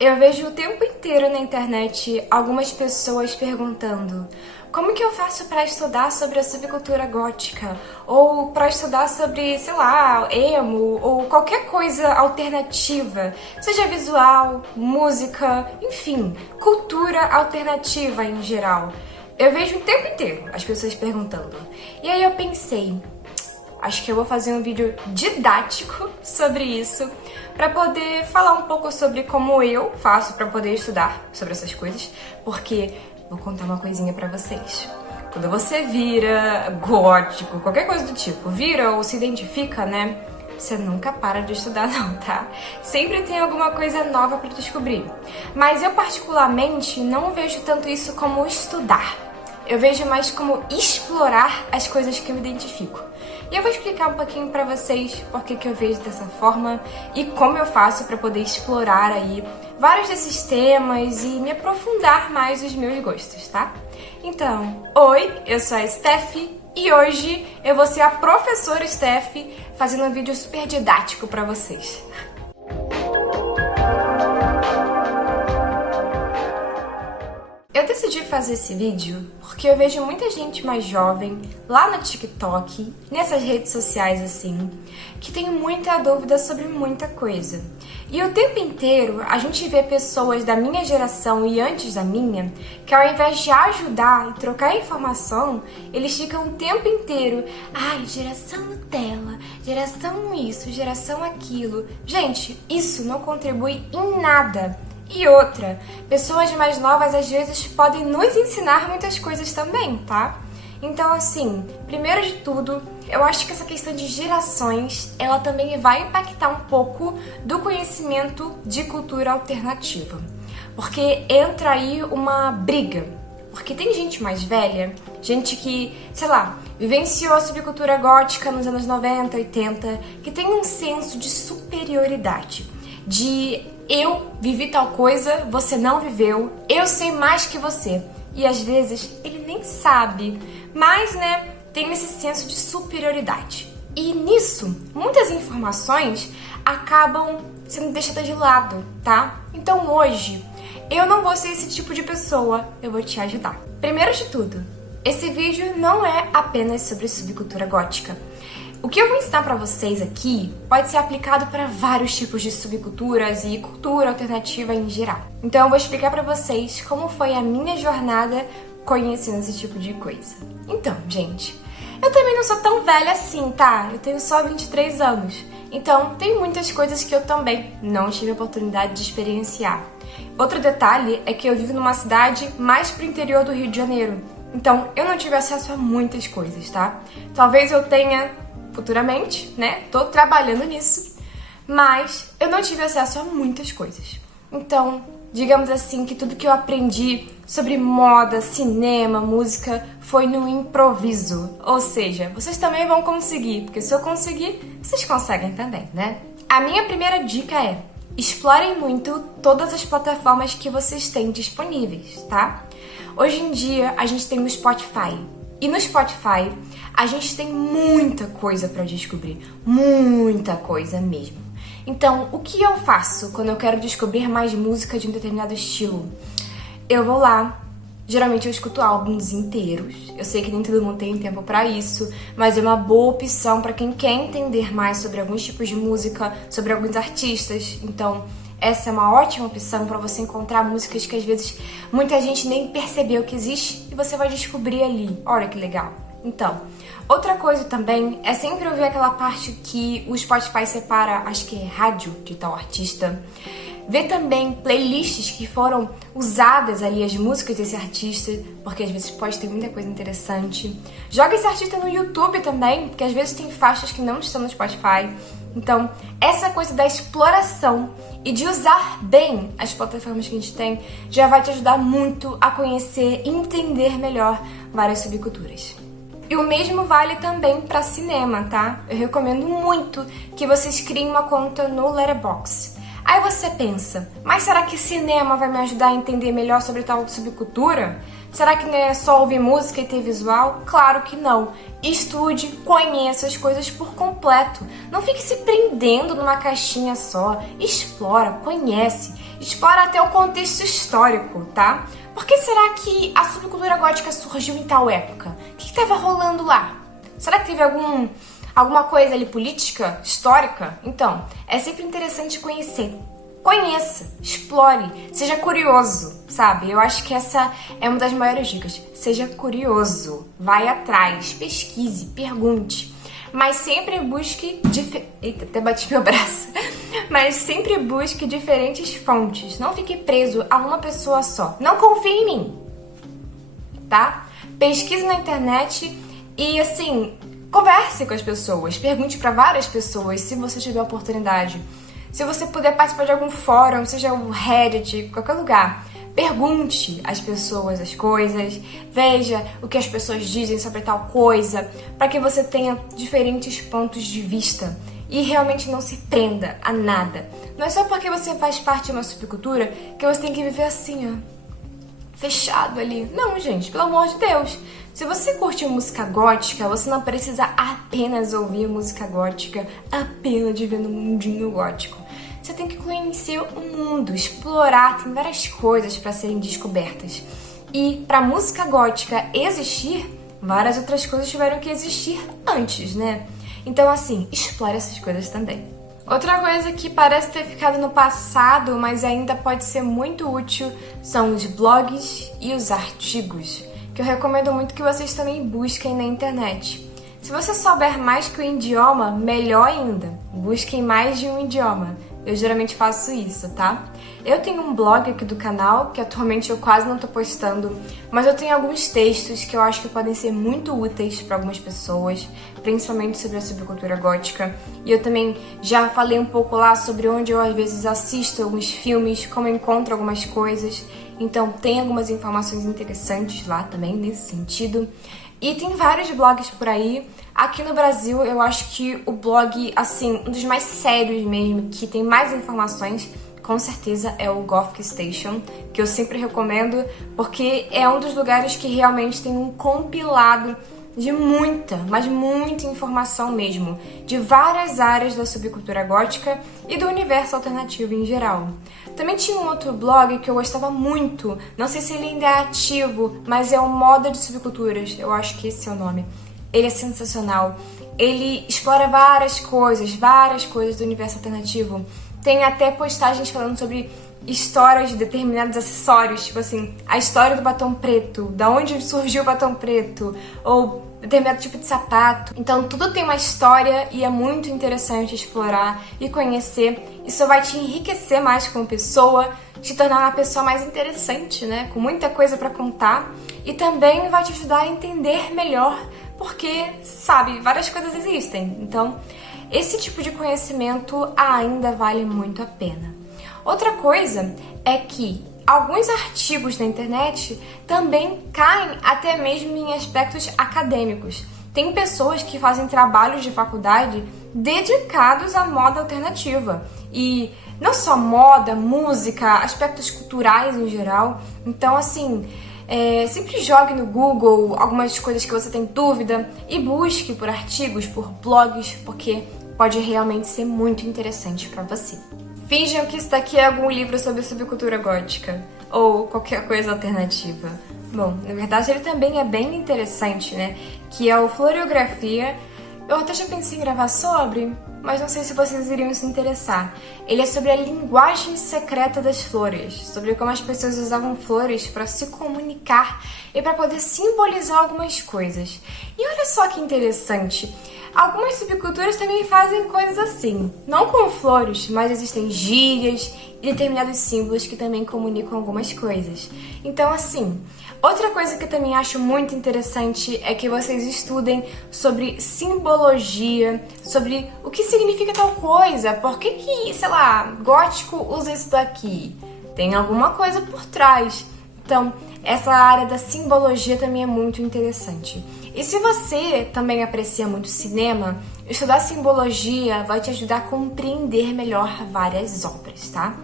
Eu vejo o tempo inteiro na internet algumas pessoas perguntando como que eu faço para estudar sobre a subcultura gótica? Ou para estudar sobre, sei lá, emo, ou qualquer coisa alternativa, seja visual, música, enfim, cultura alternativa em geral. Eu vejo o tempo inteiro as pessoas perguntando. E aí eu pensei, acho que eu vou fazer um vídeo didático sobre isso, para poder falar um pouco sobre como eu faço para poder estudar sobre essas coisas, porque vou contar uma coisinha pra vocês. Quando você vira gótico, qualquer coisa do tipo, vira ou se identifica, né? Você nunca para de estudar não, tá? Sempre tem alguma coisa nova pra descobrir. Mas eu particularmente não vejo tanto isso como estudar. Eu vejo mais como explorar as coisas que eu me identifico. E eu vou explicar um pouquinho pra vocês por que eu vejo dessa forma e como eu faço pra poder explorar aí vários desses temas e me aprofundar mais nos meus gostos, tá? Então, oi, eu sou a Steph e hoje eu vou ser a professora Steph fazendo um vídeo super didático pra vocês. Eu decidi fazer esse vídeo porque eu vejo muita gente mais jovem lá no TikTok, nessas redes sociais assim, que tem muita dúvida sobre muita coisa. E o tempo inteiro a gente vê pessoas da minha geração e antes da minha, que ao invés de ajudar e trocar informação, eles ficam o tempo inteiro, ai, geração Nutella, geração isso, geração aquilo. Gente, isso não contribui em nada. E outra, pessoas mais novas às vezes podem nos ensinar muitas coisas também, tá? Então, assim, primeiro de tudo, eu acho que essa questão de gerações, ela também vai impactar um pouco do conhecimento de cultura alternativa. Porque entra aí uma briga. Porque tem gente mais velha, gente que, sei lá, vivenciou a subcultura gótica nos anos 90, 80, que tem um senso de superioridade, de eu vivi tal coisa, você não viveu, eu sei mais que você. E às vezes ele nem sabe, mas né, tem esse senso de superioridade. E nisso, muitas informações acabam sendo deixadas de lado, tá? Então hoje, eu não vou ser esse tipo de pessoa, eu vou te ajudar. Primeiro de tudo, esse vídeo não é apenas sobre subcultura gótica. O que eu vou ensinar pra vocês aqui pode ser aplicado para vários tipos de subculturas e cultura alternativa em geral. Então eu vou explicar pra vocês como foi a minha jornada conhecendo esse tipo de coisa. Então, gente, eu também não sou tão velha assim, tá? Eu tenho só 23 anos. Então, tem muitas coisas que eu também não tive a oportunidade de experienciar. Outro detalhe é que eu vivo numa cidade mais pro interior do Rio de Janeiro. Então, eu não tive acesso a muitas coisas, tá? Talvez eu tenha futuramente, né? Tô trabalhando nisso, mas eu não tive acesso a muitas coisas. Então, digamos assim que tudo que eu aprendi sobre moda, cinema, música foi no improviso. Ou seja, vocês também vão conseguir, porque se eu conseguir, vocês conseguem também, né? A minha primeira dica é: explorem muito todas as plataformas que vocês têm disponíveis, tá? Hoje em dia, a gente tem o Spotify. E no Spotify, a gente tem muita coisa pra descobrir. Muita coisa mesmo. Então, o que eu faço quando eu quero descobrir mais música de um determinado estilo? Eu vou lá, geralmente eu escuto álbuns inteiros. Eu sei que nem todo mundo tem tempo pra isso, mas é uma boa opção pra quem quer entender mais sobre alguns tipos de música, sobre alguns artistas. Então, essa é uma ótima opção para você encontrar músicas que às vezes muita gente nem percebeu que existe e você vai descobrir ali. Olha que legal. Então, outra coisa também é sempre ouvir aquela parte que o Spotify separa, acho que é rádio de tal artista. Ver também playlists que foram usadas ali, as músicas desse artista, porque às vezes pode ter muita coisa interessante. Joga esse artista no YouTube também, porque às vezes tem faixas que não estão no Spotify. Então, essa coisa da exploração e de usar bem as plataformas que a gente tem já vai te ajudar muito a conhecer e entender melhor várias subculturas. E o mesmo vale também para cinema, tá? Eu recomendo muito que vocês criem uma conta no Letterboxd. Aí você pensa, mas será que cinema vai me ajudar a entender melhor sobre tal subcultura? Será que não é só ouvir música e ter visual? Claro que não. Estude, conheça as coisas por completo. Não fique se prendendo numa caixinha só. Explora, conhece. explora até o contexto histórico, tá? Por que será que a subcultura gótica surgiu em tal época? O que estava rolando lá? Será que teve alguma coisa ali política, histórica? Então, é sempre interessante conhecer. Conheça, explore, seja curioso, sabe? Eu acho que essa é uma das maiores dicas. Seja curioso, vai atrás, pesquise, pergunte. Mas sempre busque... Eita, até bati meu braço. Mas sempre busque diferentes fontes. Não fique preso a uma pessoa só. Não confie em mim, tá? Pesquise na internet e, assim, converse com as pessoas. Pergunte para várias pessoas, se você tiver oportunidade. Se você puder participar de algum fórum, seja o Reddit, qualquer lugar, pergunte às pessoas as coisas, veja o que as pessoas dizem sobre tal coisa, para que você tenha diferentes pontos de vista e realmente não se prenda a nada. Não é só porque você faz parte de uma subcultura que você tem que viver assim, ó, fechado ali. Não, gente, pelo amor de Deus. Se você curte música gótica, você não precisa apenas ouvir música gótica, apenas de ver no mundinho gótico. Você tem que conhecer o mundo, explorar, tem várias coisas para serem descobertas. E para música gótica existir, várias outras coisas tiveram que existir antes, né? Então, assim, explore essas coisas também. Outra coisa que parece ter ficado no passado, mas ainda pode ser muito útil, são os blogs e os artigos, que eu recomendo muito que vocês também busquem na internet. Se você souber mais que um idioma, melhor ainda. Busquem mais de um idioma. Eu geralmente faço isso, tá? Eu tenho um blog aqui do canal, que atualmente eu quase não tô postando, mas eu tenho alguns textos que eu acho que podem ser muito úteis para algumas pessoas, principalmente sobre a subcultura gótica. E eu também já falei um pouco lá sobre onde eu às vezes assisto alguns filmes, como eu encontro algumas coisas. Então tem algumas informações interessantes lá também nesse sentido. E tem vários blogs por aí. Aqui no Brasil, eu acho que o blog, assim, um dos mais sérios mesmo, que tem mais informações, com certeza é o Gothic Station, que eu sempre recomendo, porque é um dos lugares que realmente tem um compilado de muita, mas muita informação mesmo, de várias áreas da subcultura gótica e do universo alternativo em geral. Também tinha um outro blog que eu gostava muito, não sei se ele ainda é ativo, mas é o Moda de Subculturas, eu acho que esse é o nome. Ele é sensacional, ele explora várias coisas do universo alternativo. Tem até postagens falando sobre histórias de determinados acessórios, tipo assim, a história do batom preto, da onde surgiu o batom preto, ou determinado tipo de sapato. Então tudo tem uma história e é muito interessante explorar e conhecer. Isso vai te enriquecer mais como pessoa, te tornar uma pessoa mais interessante, né? Com muita coisa pra contar. E também vai te ajudar a entender melhor, porque, sabe, várias coisas existem. Então, esse tipo de conhecimento ainda vale muito a pena. Outra coisa é que alguns artigos na internet também caem até mesmo em aspectos acadêmicos. Tem pessoas que fazem trabalhos de faculdade dedicados à moda alternativa. E não só moda, música, aspectos culturais em geral. Então, assim, sempre jogue no Google algumas coisas que você tem dúvida e busque por artigos, por blogs, porque pode realmente ser muito interessante para você. Finjam que isso daqui é algum livro sobre subcultura gótica ou qualquer coisa alternativa. Bom, na verdade ele também é bem interessante, né? Que é o Floriografia. Eu até já pensei em gravar sobre, mas não sei se vocês iriam se interessar. Ele é sobre a linguagem secreta das flores, sobre como as pessoas usavam flores para se comunicar e para poder simbolizar algumas coisas. E olha só que interessante, algumas subculturas também fazem coisas assim, não com flores, mas existem gírias e determinados símbolos que também comunicam algumas coisas. Então, assim, outra coisa que eu também acho muito interessante é que vocês estudem sobre simbologia, sobre o que significa tal coisa, por que, sei lá, gótico usa isso daqui. Tem alguma coisa por trás. Então, essa área da simbologia também é muito interessante. E se você também aprecia muito cinema, estudar simbologia vai te ajudar a compreender melhor várias obras, tá?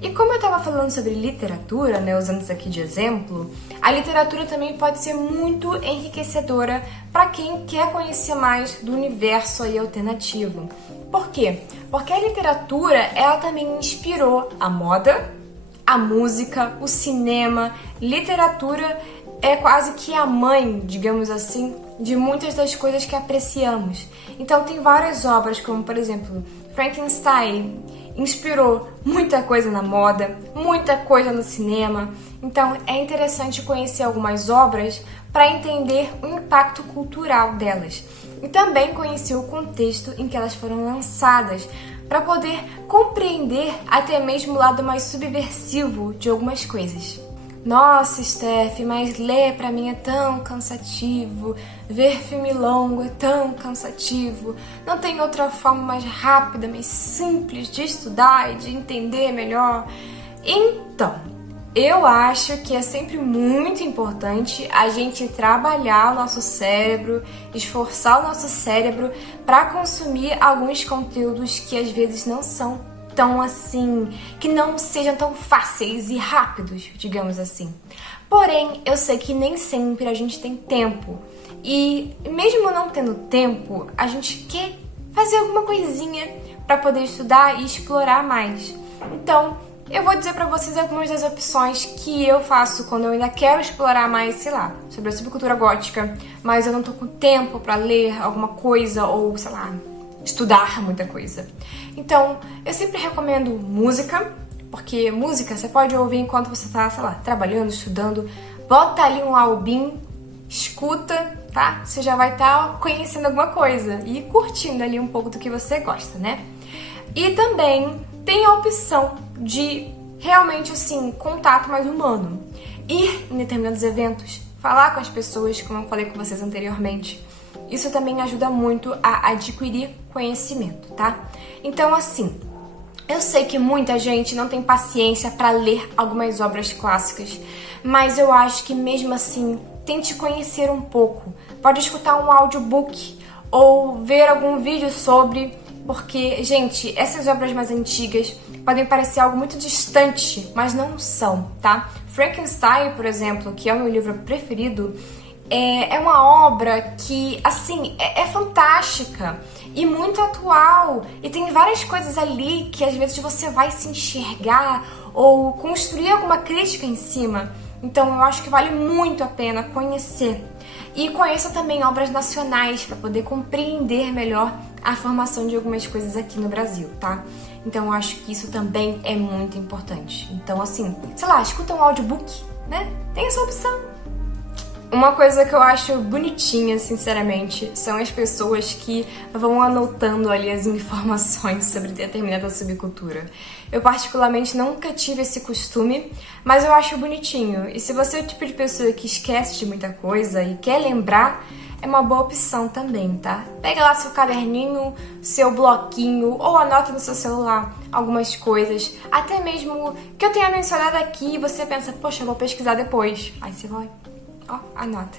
E como eu estava falando sobre literatura, né, usando isso aqui de exemplo, a literatura também pode ser muito enriquecedora para quem quer conhecer mais do universo aí alternativo. Por quê? Porque a literatura, ela também inspirou a moda a música, o cinema, literatura é quase que a mãe, digamos assim, de muitas das coisas que apreciamos. Então tem várias obras, como por exemplo, Frankenstein inspirou muita coisa na moda, muita coisa no cinema. Então é interessante conhecer algumas obras para entender o impacto cultural delas. E também conhecer o contexto em que elas foram lançadas, para poder compreender até mesmo o lado mais subversivo de algumas coisas. Nossa, Steph, mas ler pra mim é tão cansativo, ver filme longo é tão cansativo, não tem outra forma mais rápida, mais simples de estudar e de entender melhor. Então, eu acho que é sempre muito importante a gente trabalhar o nosso cérebro, esforçar o nosso cérebro para consumir alguns conteúdos que às vezes não são tão assim, que não sejam tão fáceis e rápidos, digamos assim. Porém, eu sei que nem sempre a gente tem tempo. E mesmo não tendo tempo, a gente quer fazer alguma coisinha para poder estudar e explorar mais. Então, eu vou dizer pra vocês algumas das opções que eu faço quando eu ainda quero explorar mais, sei lá, sobre a subcultura gótica, mas eu não tô com tempo pra ler alguma coisa ou, sei lá, estudar muita coisa. Então, eu sempre recomendo música, porque música você pode ouvir enquanto você tá, sei lá, trabalhando, estudando. Bota ali um album, escuta, tá? Você já vai estar conhecendo alguma coisa e curtindo ali um pouco do que você gosta, né? E também tem a opção de realmente, assim, contato mais humano. Ir em determinados eventos, falar com as pessoas, como eu falei com vocês anteriormente. Isso também ajuda muito a adquirir conhecimento, tá? Então, assim, eu sei que muita gente não tem paciência para ler algumas obras clássicas, mas eu acho que mesmo assim, tente conhecer um pouco. Pode escutar um audiobook ou ver algum vídeo sobre, porque, gente, essas obras mais antigas podem parecer algo muito distante, mas não são, tá? Frankenstein, por exemplo, que é o meu livro preferido, é uma obra que, assim, é fantástica e muito atual. E tem várias coisas ali que às vezes você vai se enxergar ou construir alguma crítica em cima. Então eu acho que vale muito a pena conhecer. E conheça também obras nacionais para poder compreender melhor a formação de algumas coisas aqui no Brasil, tá? Então eu acho que isso também é muito importante. Então, assim, sei lá, escuta um audiobook, né? Tem essa opção. Uma coisa que eu acho bonitinha, sinceramente, são as pessoas que vão anotando ali as informações sobre determinada subcultura. Eu particularmente nunca tive esse costume, mas eu acho bonitinho. E se você é o tipo de pessoa que esquece de muita coisa e quer lembrar, é uma boa opção também, tá? Pega lá seu caderninho, seu bloquinho, ou anota no seu celular algumas coisas. Até mesmo que eu tenha mencionado aqui e você pensa, poxa, eu vou pesquisar depois. Aí você vai... Ó, anota.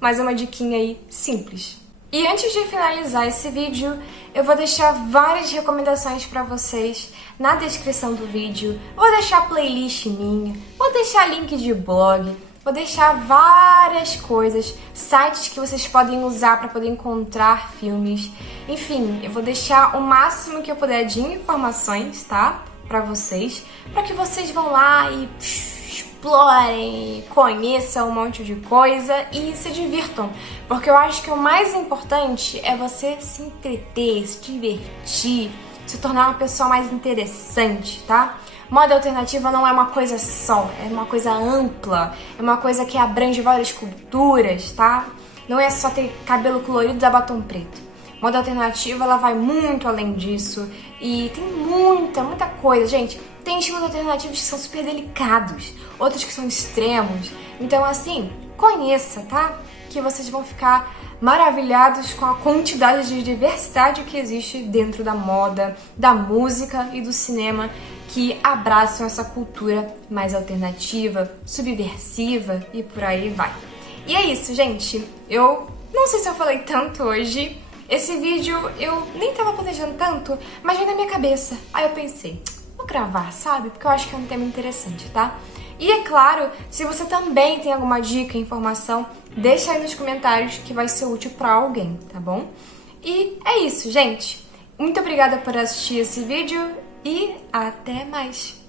Mais uma diquinha aí, simples. E antes de finalizar esse vídeo, eu vou deixar várias recomendações pra vocês na descrição do vídeo. Vou deixar playlist minha, vou deixar link de blog, vou deixar várias coisas, sites que vocês podem usar pra poder encontrar filmes. Enfim, eu vou deixar o máximo que eu puder de informações, tá? Pra vocês, pra que vocês vão lá e... explorem, conheçam um monte de coisa e se divirtam. Porque eu acho que o mais importante é você se entreter, se divertir, se tornar uma pessoa mais interessante, tá? Moda alternativa não é uma coisa só, é uma coisa ampla, é uma coisa que abrange várias culturas, tá? Não é só ter cabelo colorido e usar batom preto. Moda alternativa, ela vai muito além disso e tem muita coisa, gente. Tem estilos alternativos que são super delicados, outros que são extremos. Então, assim, conheça, tá? Que vocês vão ficar maravilhados com a quantidade de diversidade que existe dentro da moda, da música e do cinema que abraçam essa cultura mais alternativa, subversiva e por aí vai. E é isso, gente. Eu não sei se eu falei tanto hoje. Esse vídeo eu nem tava planejando tanto, mas veio na minha cabeça. Aí eu pensei, vou gravar, sabe? Porque eu acho que é um tema interessante, tá? E é claro, se você também tem alguma dica, informação, deixa aí nos comentários que vai ser útil pra alguém, tá bom? E é isso, gente. Muito obrigada por assistir esse vídeo e até mais!